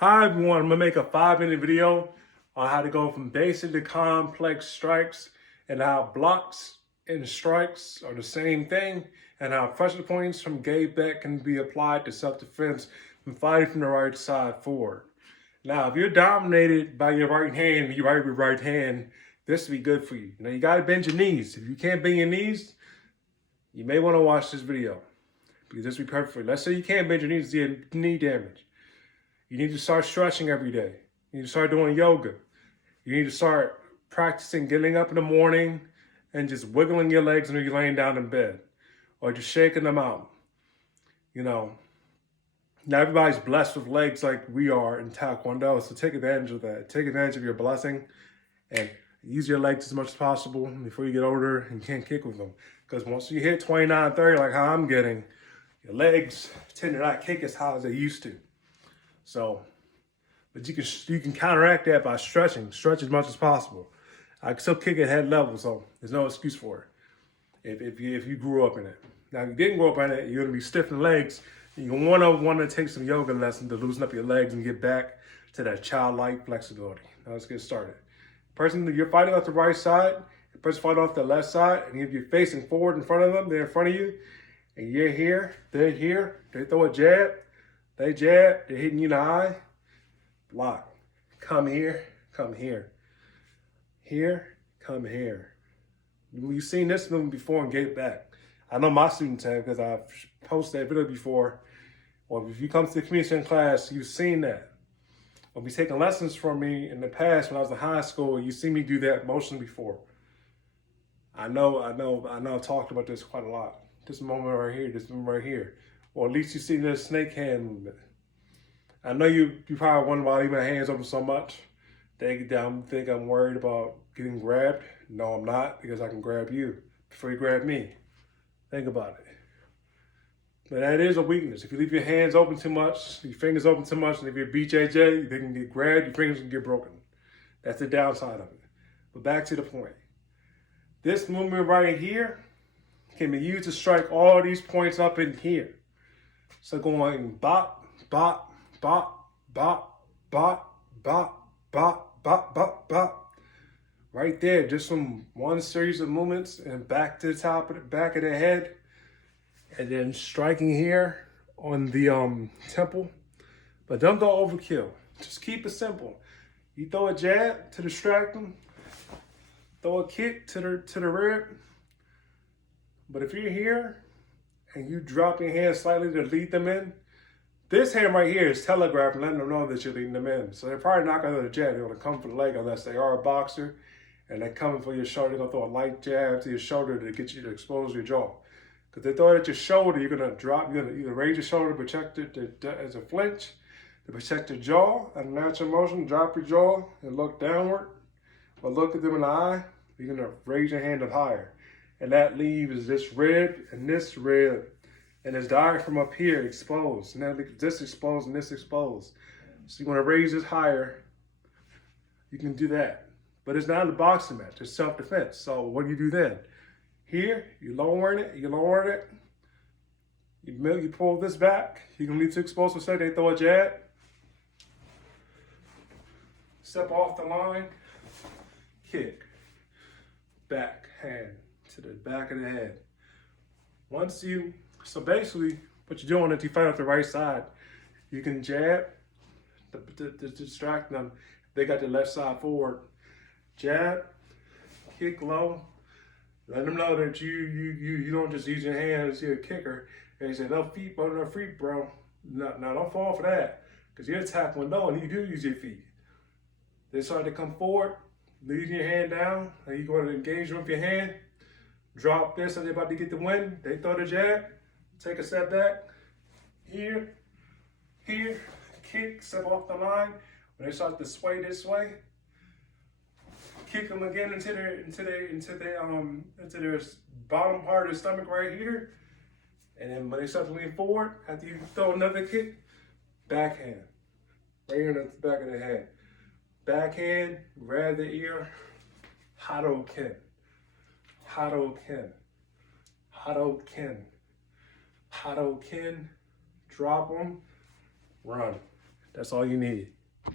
Hi everyone, I'm gonna make a 5-minute video on how to go from basic to complex strikes and how blocks and strikes are the same thing and how pressure points from gay back can be applied to self-defense from fighting from the right side forward. Now, if you're dominated by your right hand, you right with right hand, this will be good for you. Now you gotta bend your knees. If you can't bend your knees, you may wanna watch this video because this will be perfect for you. Let's say you can't bend your knees, you have knee damage. You need to start stretching every day. You need to start doing yoga. You need to start practicing getting up in the morning and just wiggling your legs when you're laying down in bed or just shaking them out. You know, not everybody's blessed with legs like we are in Taekwondo, so take advantage of that. Take advantage of your blessing and use your legs as much as possible before you get older and can't kick with them. Because once you hit 29, 30, like how I'm getting, your legs tend to not kick as high as they used to. So, but you can counteract that by stretching. Stretch as much as possible. I can still kick at head level, so there's no excuse for it. If you grew up in it. Now, if you didn't grow up in it, you're gonna be stiff in legs. You're gonna want to take some yoga lessons to loosen up your legs and get back to that childlike flexibility. Now let's get started. Person, you're fighting off the right side. The person fighting off the left side, and if you're facing forward in front of them, they're in front of you, and you're here, they're here. They throw a jab. They jab, they're hitting you in the eye, block. Come here, come here. Here, come here. You've seen this movie before and get back. I know my students have because I've posted that video before. Or if you come to the communication class, you've seen that. When you've taken lessons from me in the past when I was in high school, you see me do that motion before. I know I've talked about this quite a lot. This moment right here, this moment right here. Or at least you see the snake hand movement. I know you probably wonder why I leave my hands open so much. Think I'm worried about getting grabbed. No, I'm not, because I can grab you before you grab me. Think about it. But that is a weakness. If you leave your hands open too much, your fingers open too much, and if you're BJJ, they can get grabbed, your fingers can get broken. That's the downside of it. But back to the point. This movement right here can be used to strike all these points up in here. So going bop, bop, bop, bop, bop, bop, bop, bop, bop, bop. Right there, just one series of movements and back to the top of the back of the head. And then striking here on the temple. But don't go overkill. Just keep it simple. You throw a jab to distract them. Throw a kick to the rib. But if you're here, and you drop your hand slightly to lead them in, this hand right here is telegraphing, letting them know that you're leading them in. So they're probably not going to throw the jab. They're going to come for the leg unless they are a boxer, and they're coming for your shoulder. They're going to throw a light jab to your shoulder to get you to expose your jaw. Because they throw it at your shoulder, you're going to drop. You're going to either raise your shoulder to protect it as a flinch, to protect your jaw, and natural motion, drop your jaw and look downward, or look at them in the eye. You're going to raise your hand up higher. And that leaves this rib and this rib and this diaphragm up here exposed. And then this exposed and this exposed. So you want to raise this higher, you can do that. But it's not a boxing match, it's self-defense. So what do you do then? Here, you're lowering it, you pull this back, you can leave to expose for a second, they throw a jab. Step off the line, kick, back hand to the back of the head. So basically, what you're doing is you fight off the right side. You can jab to distract them. They got the left side forward. Jab, kick low. Let them know that you don't just use your hands, you're a kicker. And you say, no feet, bro. No, don't fall for that. Because you're a Taekwondo and you do use your feet. They start to come forward, leave your hand down, and you're going to engage them with your hand. Drop this, and they're about to get the win. They throw the jab, take a step back. Here, kick, step off the line. When they start to sway this way, kick them again into their bottom part of the stomach right here. And then when they start to lean forward, after you throw another kick, backhand. Right here in the back of the head. Backhand, grab the ear, Hadoken. Hadoken. Hadoken. Hadoken. Drop them, run. That's all you need.